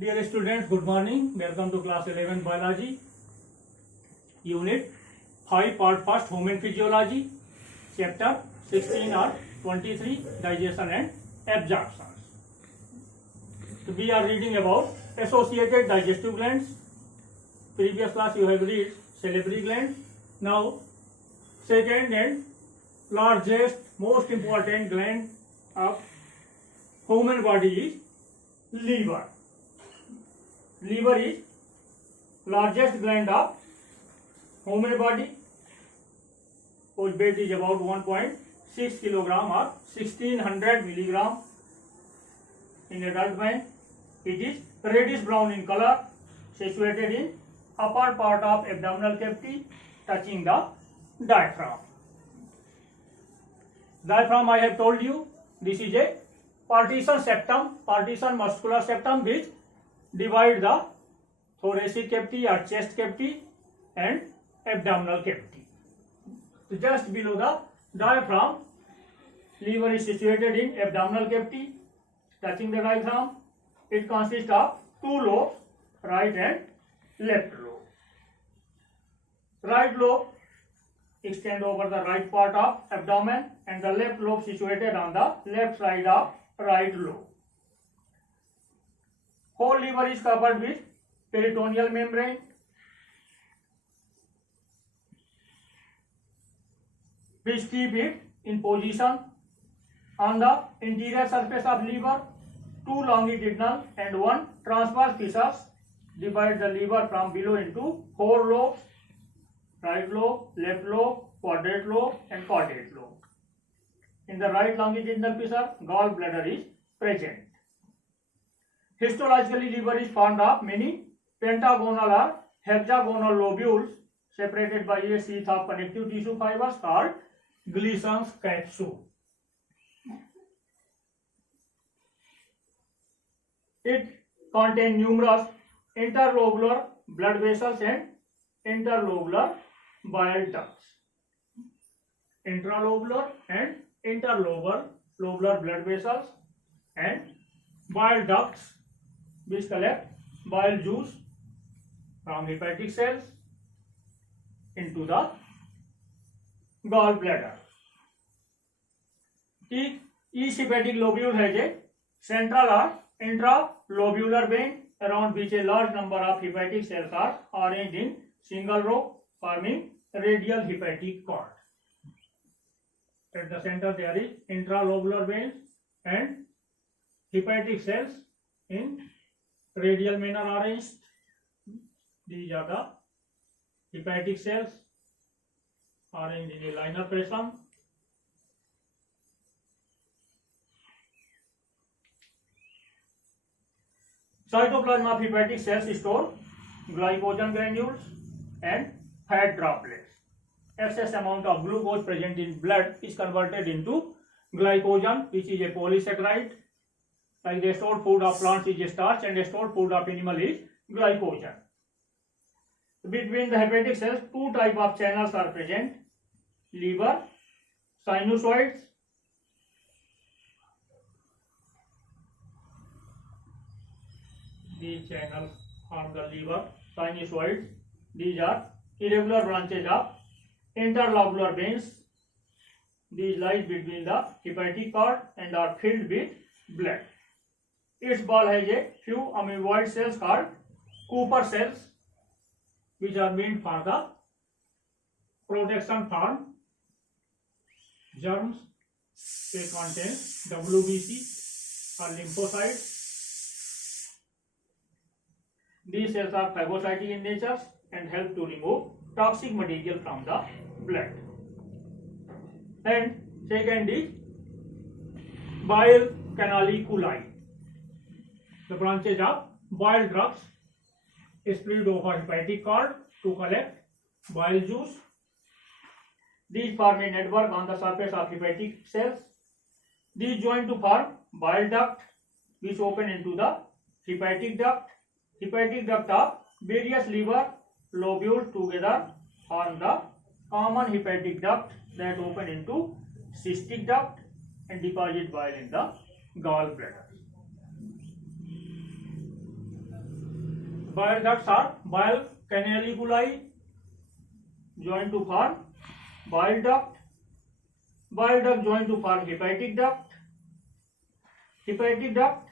Dear students, good morning. Welcome to class 11 biology, unit 5, part 1st, human physiology, chapter 16 or 23, digestion and absorption. So we are reading about associated digestive glands. Previous class you have read salivary gland. Now second and largest, most important gland of human body is liver. Liver is largest gland of human body, whose weight is about 1.6 kilogram or 1600 milligram in adult man. It is reddish brown in color, situated in upper part of abdominal cavity, touching the diaphragm. Diaphragm, I have told you, this is a partition septum, partition muscular septum which divide the thoracic cavity or chest cavity and abdominal cavity. So just below the diaphragm, liver is situated in abdominal cavity, touching the diaphragm. It consists of two lobes, right and left lobe. Right lobe extend over the right part of abdomen, and the left lobe situated on the left side of right lobe. Whole liver is covered with peritoneal membrane. Which keep it in position. On the interior surface of liver, two longitudinal and one transverse fissures divide the liver from below into four lobes: right lobe, left lobe, quadrate lobe and caudate lobe. In the right longitudinal fissure, gallbladder is present. Histologically, liver is formed of many pentagonal or hexagonal lobules separated by a sheath of connective tissue fibers called Gleason's capsule. It contains numerous interlobular blood vessels and interlobular bile ducts. Intralobular and interlobular blood vessels and bile ducts which collect bile juice from hepatic cells into the gallbladder. Each hepatic lobule has a central or intralobular vein around which a large number of hepatic cells are arranged in single row, forming radial hepatic cord. At the center there is intralobular veins and hepatic cells in radial manner arranged. These are the hepatic cells arranged in a linear fashion. Cytoplasm of hepatic cells store glycogen granules and fat droplets. Excess amount of glucose present in blood is converted into glycogen, which is a polysaccharide. Like the stored food of plants is a starch and the stored food of animal is glycogen. Between the hepatic cells, two types of channels are present: liver sinusoids these channels form the liver sinusoids. These are irregular branches of interlobular veins. These lie between the hepatic cord and are filled with blood. Its ball has a few amoeboid cells called Cooper cells, which are meant for the protection from germs. They contain WBC or lymphocytes. These cells are phagocytic in nature and help to remove toxic material from the blood. And second is bile canaliculi. The branches of bile ducts spread over hepatic cord to collect bile juice. These form a network on the surface of hepatic cells. These join to form bile duct, which open into the hepatic duct. Hepatic duct of various liver lobules together form the common hepatic duct that open into cystic duct and deposit bile in the gallbladder. Bile ducts are bile canaliculi joined to form bile duct. Bile duct joined to form hepatic duct. Hepatic duct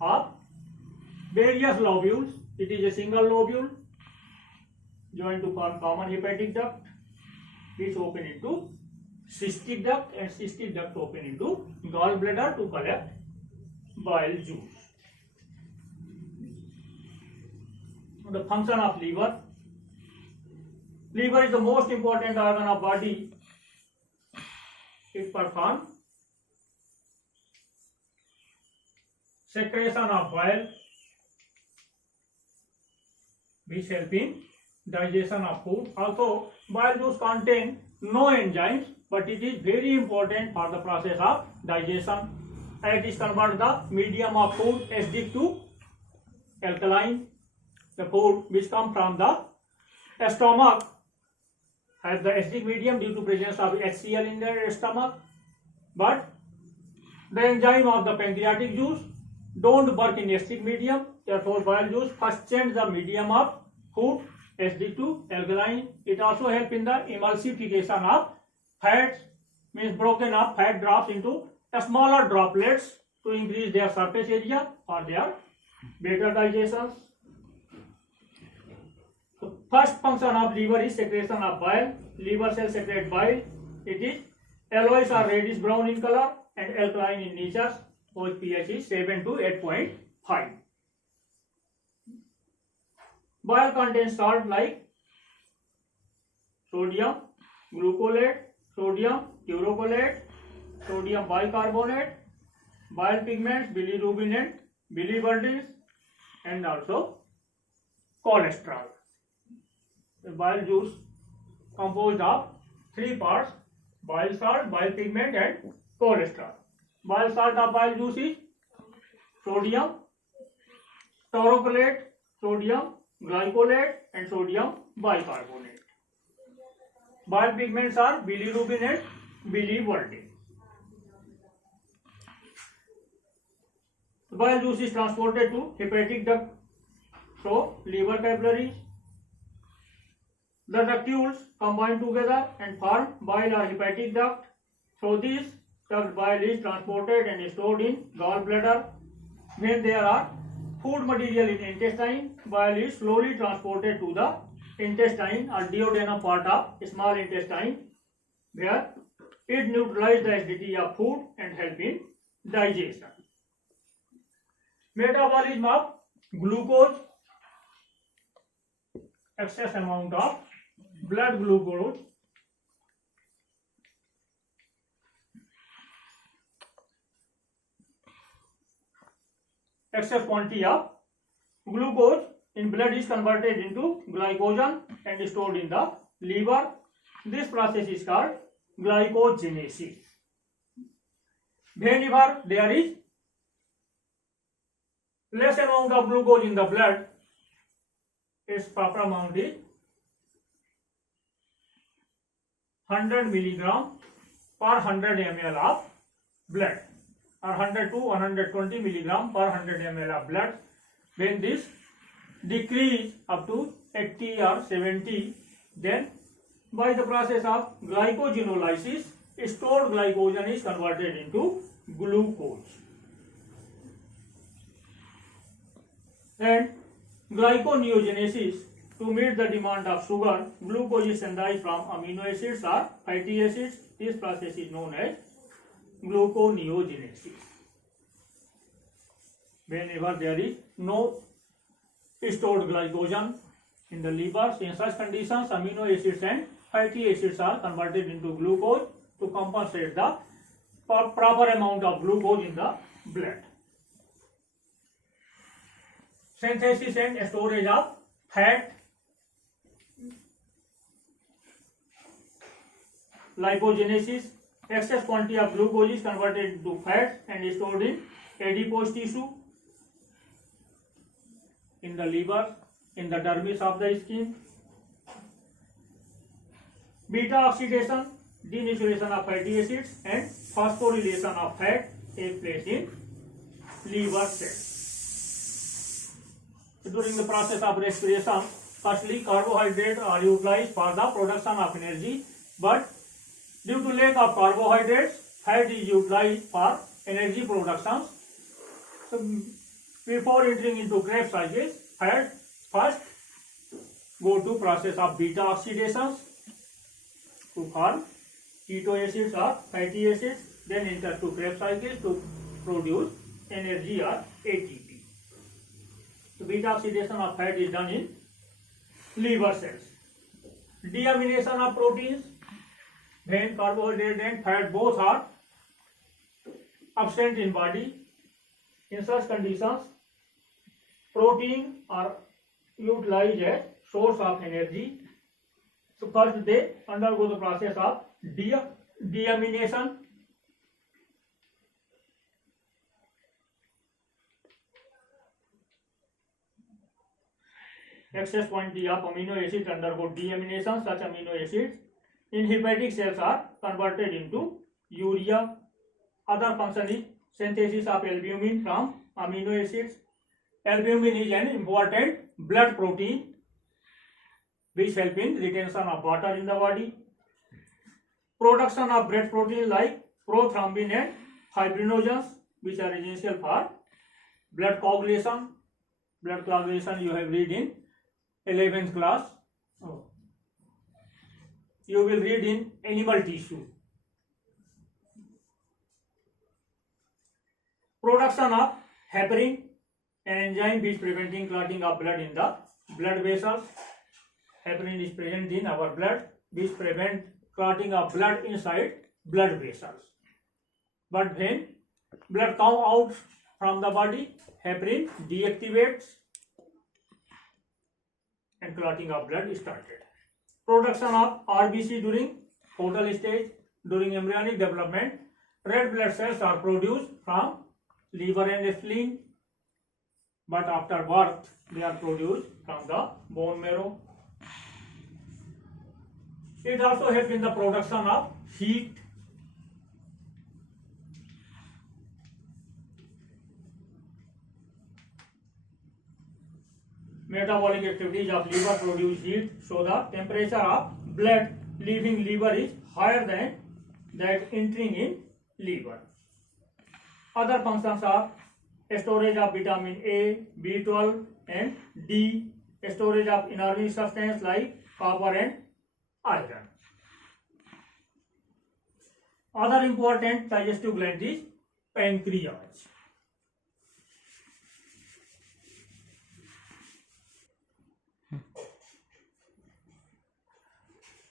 of various lobules. It is a single lobule joined to form common hepatic duct, which open into cystic duct, and cystic duct open into gallbladder to collect bile juice. The function of liver. Liver is the most important organ of body. It performs secretion of bile, which help in digestion of food. Also, bile juice contain no enzymes, but it is very important for the process of digestion. It is convert the medium of food acidic to alkaline. The food which come from the stomach has the acidic medium due to presence of HCl in the stomach, but the enzyme of the pancreatic juice don't work in acidic medium. Therefore, bile juice first change the medium of food acidic to alkaline. It also help in the emulsification of fats, means broken up fat drops into smaller droplets to increase their surface area for their better digestion. So first function of liver is secretion of bile. Liver cells secrete bile. It is yellowish or reddish brown in color and alkaline in nature. Whose pH is 7 to 8.5. Bile contains salt like sodium glucolate, sodium urocolate, sodium bicarbonate, bile pigments, bilirubin and biliverdins, and also cholesterol. The bile juice composed of three parts: bile salt, bile pigment and cholesterol. Bile salt of bile juice is sodium taurocolate, sodium glycolate and sodium bicarbonate. Bile pigments are bilirubin and biliverdin. Bile juice is transported to hepatic duct through liver capillaries. The ductules combine together and form bile or hepatic duct. Through this duct, bile is transported and stored in gallbladder. When there are food material in intestine, bile is slowly transported to the intestine or duodenum part of small intestine, where it neutralizes the acidity of food and help in digestion. Metabolism of glucose. Excess amount of blood glucose excess quantity of glucose in blood is converted into glycogen and stored in the liver. This process is called glycogenesis. Whenever there is less amount of glucose in the blood, its proper amount is 100 milligram per 100 ml of blood, or 100 to 120 milligram per 100 ml of blood. When this decrease up to 80 or 70, then by the process of glycogenolysis, stored glycogen is converted into glucose. And glyconeogenesis, to meet the demand of sugar, glucose is synthesized from amino acids or fatty acids. This process is known as gluconeogenesis. Whenever there is no stored glycogen in the liver, in such conditions, amino acids and fatty acids are converted into glucose to compensate the proper amount of glucose in the blood. Synthesis and storage of fat. Lipogenesis. Excess quantity of glucose is converted into fat and stored in adipose tissue, in the liver, in the dermis of the skin. Beta oxidation, denaturation of fatty acids and phosphorylation of fat take place in liver cells. during the process of respiration, firstly carbohydrates are utilized for the production of energy, but due to lack of carbohydrates, fat is utilized for energy production. So before entering into Krebs cycle, fat first go to process of beta oxidation to form keto acids or fatty acids, then enter to Krebs cycle to produce energy or ATP. So beta oxidation of fat is done in liver cells. Deamination of proteins, when carbohydrate and fat both are absent in body. In such conditions, protein are utilized as source of energy. So first they undergo the process of deamination. Excess quantity of amino acids undergo deamination. Such amino acids in hepatic cells are converted into urea. Other function is synthesis of albumin from amino acids. Albumin is an important blood protein which help in retention of water in the body. Production of blood protein like prothrombin and fibrinogens, which are essential for blood coagulation. Blood coagulation you have read in 11th class. You will read in animal tissue. Production of heparin, an enzyme which preventing clotting of blood in the blood vessels. Heparin is present in our blood which prevent clotting of blood inside blood vessels. But when blood come out from the body, heparin deactivates and clotting of blood is started. Production of RBC during fetal stage, during embryonic development. Red blood cells are produced from liver and spleen, but after birth they are produced from the bone marrow. It also helps in the production of heat. Metabolic activities of liver produce heat, so the temperature of blood leaving liver is higher than that entering in liver. Other functions are storage of vitamin A, B12 and D, storage of inorganic substance like copper and iron. Other important digestive gland is pancreas.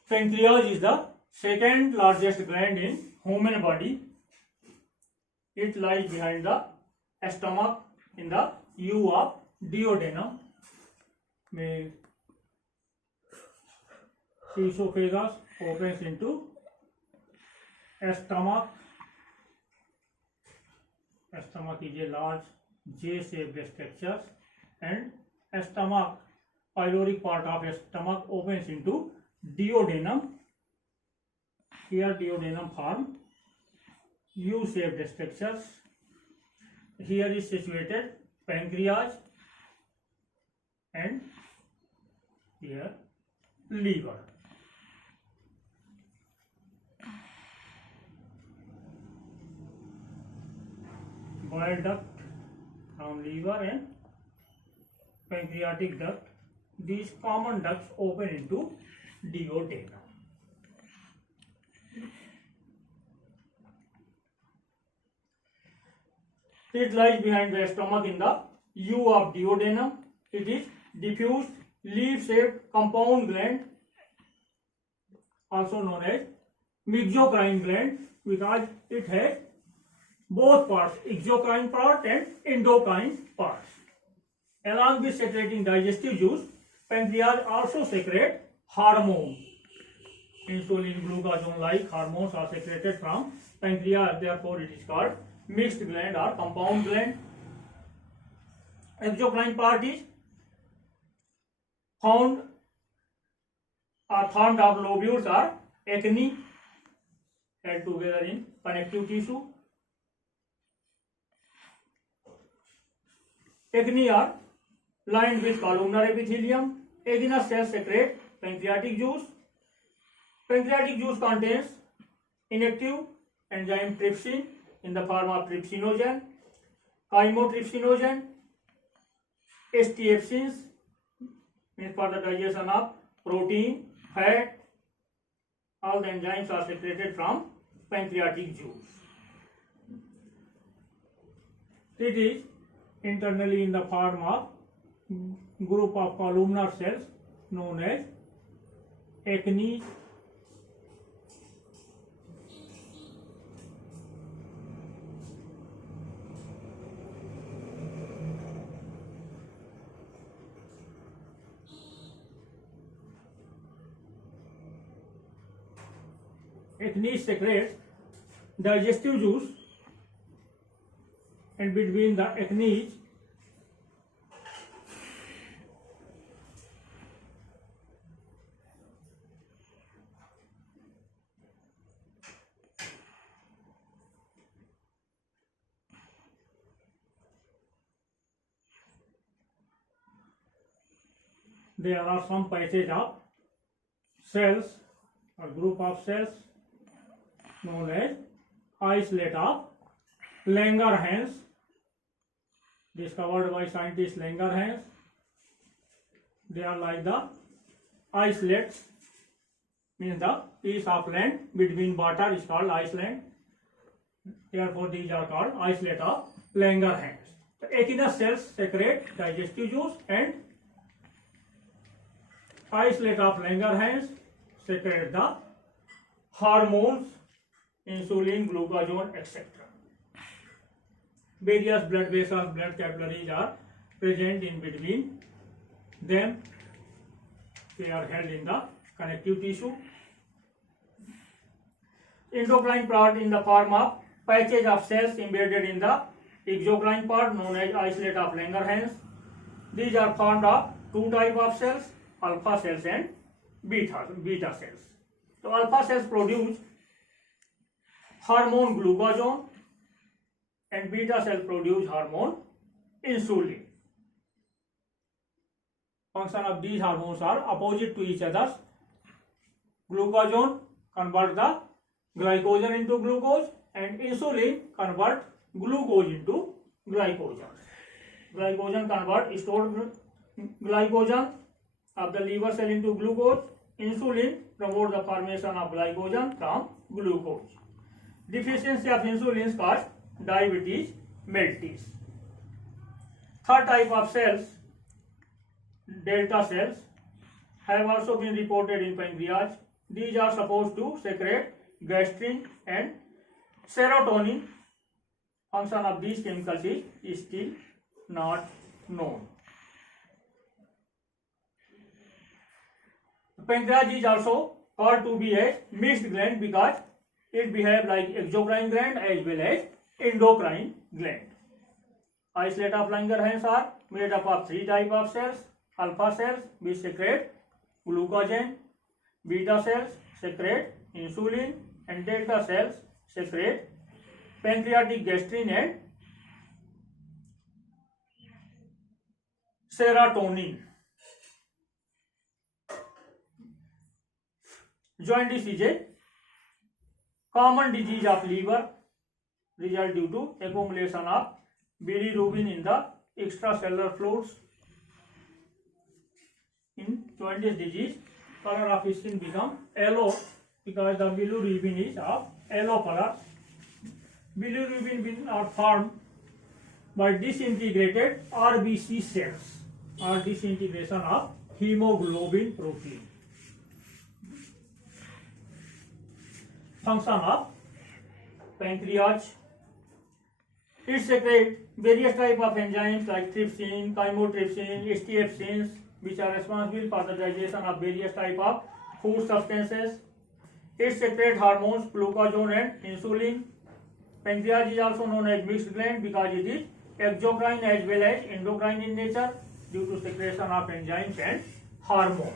Pancreas is the second largest gland in human body. It lies behind the stomach in the U of duodenum. The esophagus opens into stomach. Stomach is a large J-shaped structure, and stomach, pyloric part of stomach opens into duodenum. Here duodenum form U-shaped structures. Here is situated pancreas and here liver. Bile duct from liver and pancreatic duct. These common ducts open into duodenum. It lies behind the stomach in the U of duodenum. It is diffuse leaf-shaped compound gland, also known as mesocrine gland, because it has both parts, exocrine part and endocrine parts. Along with secreting digestive juice, pancreas also secrete hormones. Insulin, glucagon-like hormones are secreted from pancreas. Therefore, it is called mixed gland or compound gland. Exocrine part is found or formed of lobules or acini held together in connective tissue. Acini are lined with columnar epithelium. Agenous cells secrete pancreatic juice. Pancreatic juice contains inactive enzyme trypsin in the form of trypsinogen, chymotrypsinogen, STFsins means for the digestion of protein, fat. All the enzymes are secreted from pancreatic juice. It is internally in the form of group of columnar cells known as acini. Acini secretes digestive juice, and between the acini there are some patches of cells or group of cells known as isolate of Langerhans, discovered by scientist Langerhans. They are like the isolates, means the piece of land between water is called iceland. Therefore, these are called isolate of Langerhans. The achinous cells secrete digestive juice, and isolate of Langerhans secrete the hormones, insulin, glucagon, etc. Various blood vessels, blood capillaries are present in between them. They are held in the connective tissue. Endocrine part in the form of patches of cells embedded in the exocrine part known as isolate of Langerhans. These are formed of two types of cells, alpha cells and beta cells. So alpha cells produce hormone glucagon and beta cells produce hormone insulin. Function of these hormones are opposite to each other. Glucagon convert the glycogen into glucose, and insulin convert glucose into glycogen. Glycogen convert stored glycogen of the liver cell into glucose. Insulin promote the formation of glycogen from glucose. Deficiency of insulin causes diabetes mellitus. Third type of cells, delta cells, have also been reported in pancreas. These are supposed to secrete gastrin and serotonin. Function of these chemicals is still not known. Pancreas is also called to be a mixed gland because it behaves like exocrine gland as well as endocrine gland. Isolate of Langerhans are made up of three types of cells: alpha cells which secrete glucagon, beta cells secrete insulin, and delta cells secrete pancreatic gastrin and serotonin. Jaundice is a common disease of liver, result due to accumulation of bilirubin in the extracellular fluids. In jaundice disease, color of skin become yellow because the bilirubin is of yellow color. Bilirubin are formed by disintegrated RBC cells or disintegration of hemoglobin protein. Function of pancreas: it secretes various types of enzymes like trypsin, chymotrypsin, STFsins, which are responsible for the digestion of various types of food substances. It secretes hormones, glucagon and insulin. Pancreas is also known as mixed gland because it is exocrine as well as endocrine in nature due to secretion of enzymes and hormones.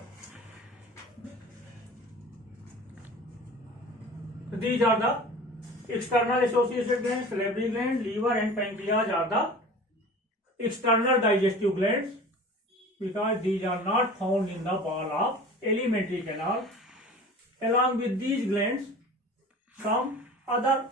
These are the external associated glands. Salivary gland, liver and pancreas are the external digestive glands. because these are not found in the wall of alimentary canal. Along with these glands, some other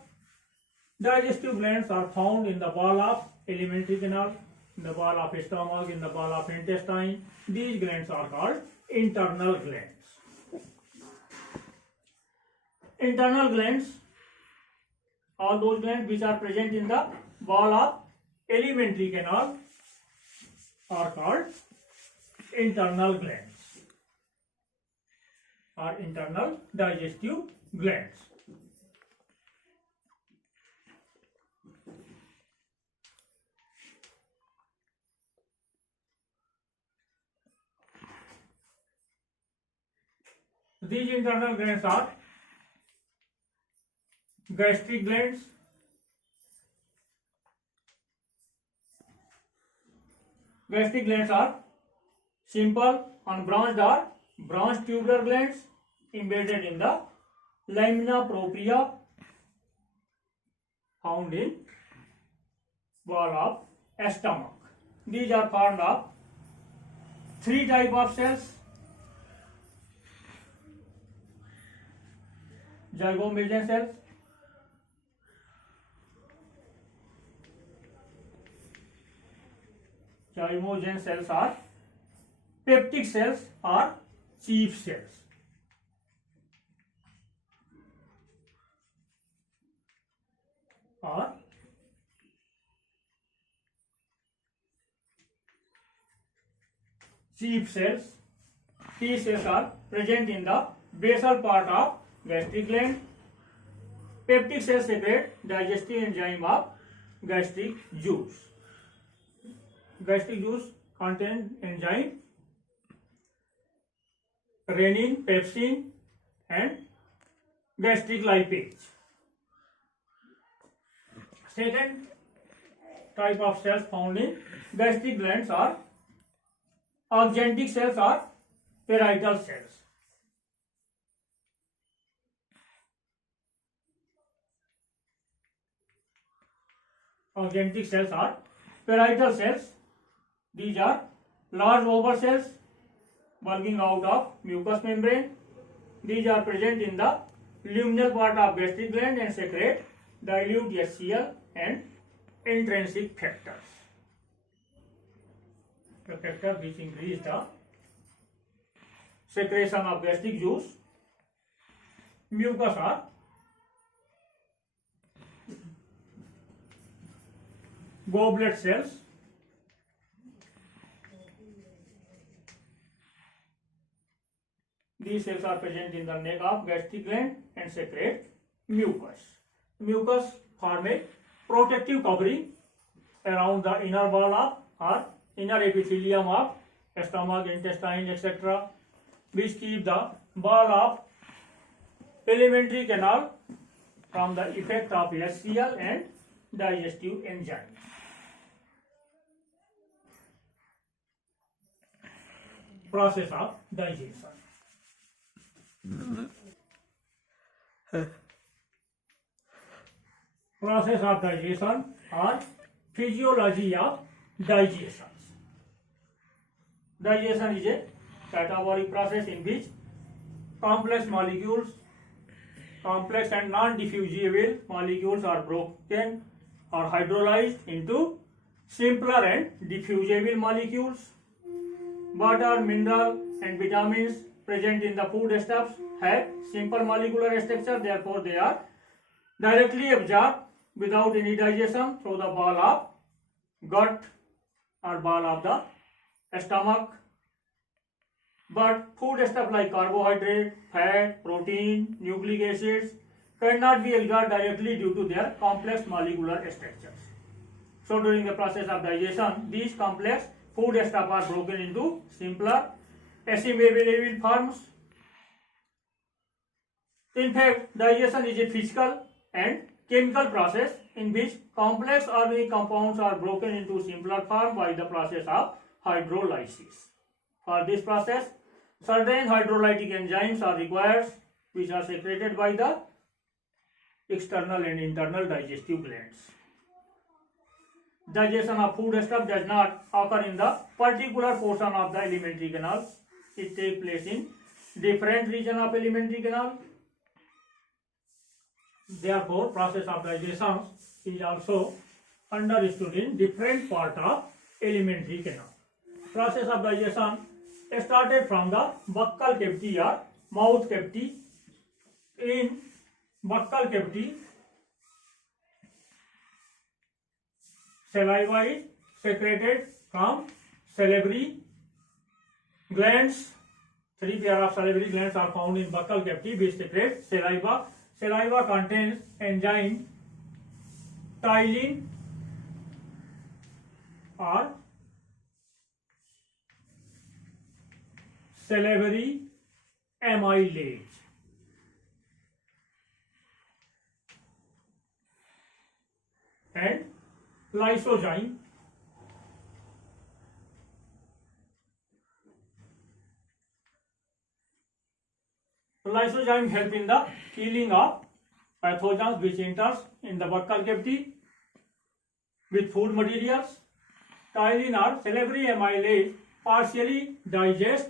digestive glands are found in the wall of alimentary canal, in the wall of stomach, in the wall of intestine. These glands are called internal glands. Internal glands, all those glands which are present in the wall of alimentary canal, are called internal glands or internal digestive glands. These internal glands are gastric glands, gastric glands are simple unbranched or branched tubular glands embedded in the lamina propria found in wall of stomach. These are formed of three types of cells: zygomatin cells, zygomatin cells are peptic cells or chief cells. Or chief cells. These cells are present in the basal part of gastric gland. Peptic cells secrete digestive enzyme of gastric juice. Gastric juice contains enzyme renin, pepsin, and gastric lipase. Second type of cells found in gastric glands are axanthic cells or parietal cells. Axanthic cells are parietal cells. These are large oval cells bulging out of mucous membrane. These are present in the luminal part of gastric gland and secrete dilute HCl and intrinsic factors. The factor which increase the secretion of gastric juice. Mucus are goblet cells. These cells are present in the neck of gastric gland and secrete mucus. Mucus form a protective covering around the inner wall of or inner epithelium of stomach, intestine, etc., which keep the wall of alimentary canal from the effect of HCl and digestive enzymes. Process of digestion. Process of digestion or physiology of digestion. Digestion is a catabolic process in which complex molecules, complex and non-diffusible molecules are broken or hydrolyzed into simpler and diffusible molecules. Water, mineral and vitamins present in the food stuffs have simple molecular structure, therefore they are directly absorbed without any digestion through the wall of gut or wall of the stomach. But food stuff like carbohydrate, fat, protein, nucleic acids cannot be absorbed directly due to their complex molecular structures. So during the process of digestion, these complex food stuff are broken into simpler assimilable forms. In fact, digestion is a physical and chemical process in which complex organic compounds are broken into simpler form by the process of hydrolysis. For this process, certain hydrolytic enzymes are required, which are secreted by the external and internal digestive glands. digestion of food stuff does not occur in the particular portion of the alimentary canal. It takes place in different region of alimentary canal. Therefore, process of digestion is also understood in different part of alimentary canal. Process of digestion started from the buccal cavity or mouth cavity. In buccal cavity, saliva is secreted from salivary glands. 3 pair of salivary glands are found in buccal cavity which secrete saliva. Saliva contains enzyme ptyalin or salivary amylase. And lysozyme. Lysozyme help in the killing of pathogens which enters in the buccal cavity with food materials. Ptyalin or salivary amylase partially digest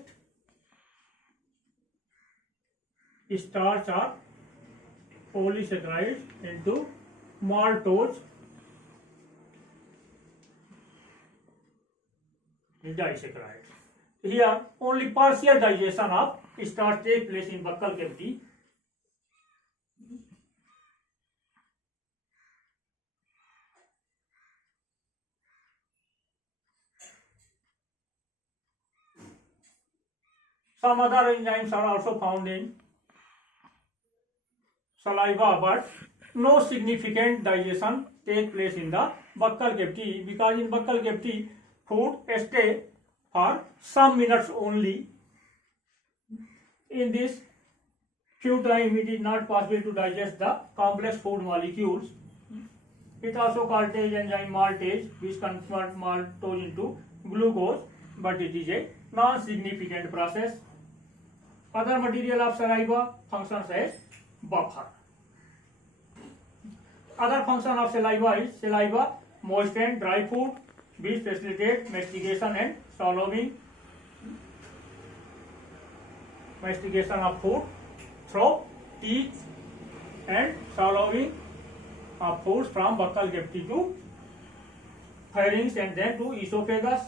starch or polysaccharides into maltose disaccharides. Here only partial digestion of starch takes place in buccal cavity. Some other enzymes are also found in saliva, but no significant digestion takes place in the buccal cavity, because in buccal cavity food stay for some minutes only. In this few time it is not possible to digest the complex food molecules. It also called enzyme maltase which converts maltose into glucose, but it is a non-significant process. Other material of saliva functions as buffer. Other function of saliva is saliva moisten dry food which facilitate mastication and swallowing. Mastication of food through teeth and swallowing of foods from buccal cavity to pharynx and then to esophagus.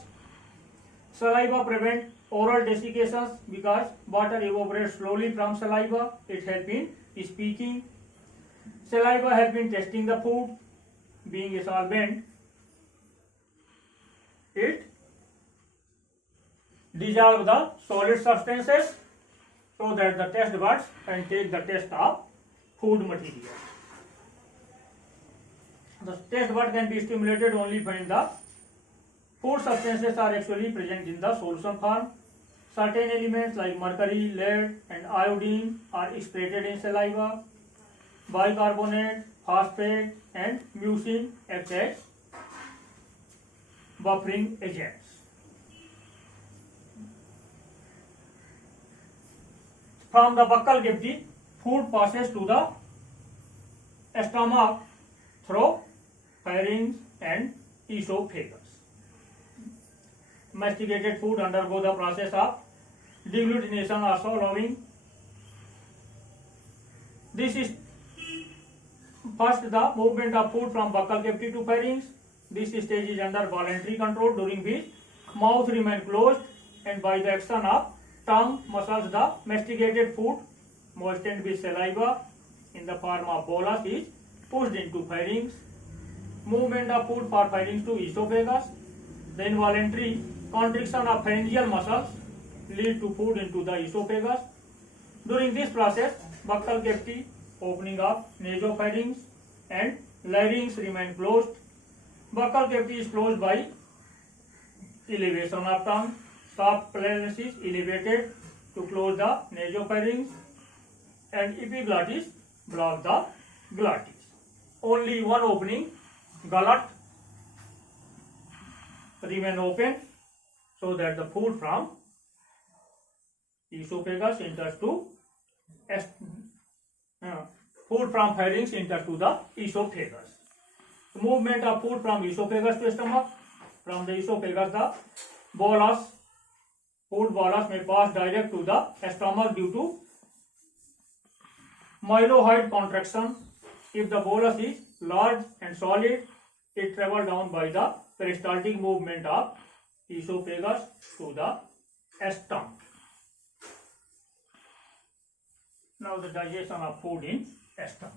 Saliva prevent oral desiccations because water evaporates slowly from saliva. It helps in speaking. Saliva helps in tasting the food. Being a solvent, it dissolves the solid substances so that the taste buds can take the taste of food material. The taste bud can be stimulated only when the food substances are actually present in the solution form. Certain elements like mercury, lead and iodine are excreted in saliva. Bicarbonate, phosphate and mucin act as buffering agents. From the buccal cavity, food passes to the stomach through pharynx and esophagus. Masticated food undergo the process of deglutination or swallowing. This is first the movement of food from buccal cavity to pharynx. This stage is under voluntary control, during which mouth remains closed and by the action of tongue muscles the masticated food moistened with saliva in the form of bolus is pushed into pharynx. Movement of food for pharynx to esophagus. The involuntary contraction of pharyngeal muscles lead to food into the esophagus. During this process, buccal cavity opening of nasopharynx and larynx remain closed. Buccal cavity is closed by elevation of tongue. Soft phalanx is elevated to close the nasopharynx and epiglottis block the glottis. Only one opening, gullet, remain open so that the food from esophagus enters to food from pharynx enters to the esophagus. movement of food from esophagus to stomach. From the esophagus, the bolus, food bolus may pass direct to the stomach due to mylohyoid contraction. If the bolus is large and solid, it travels down by the peristaltic movement of esophagus to the stomach. Now the digestion of food in stomach.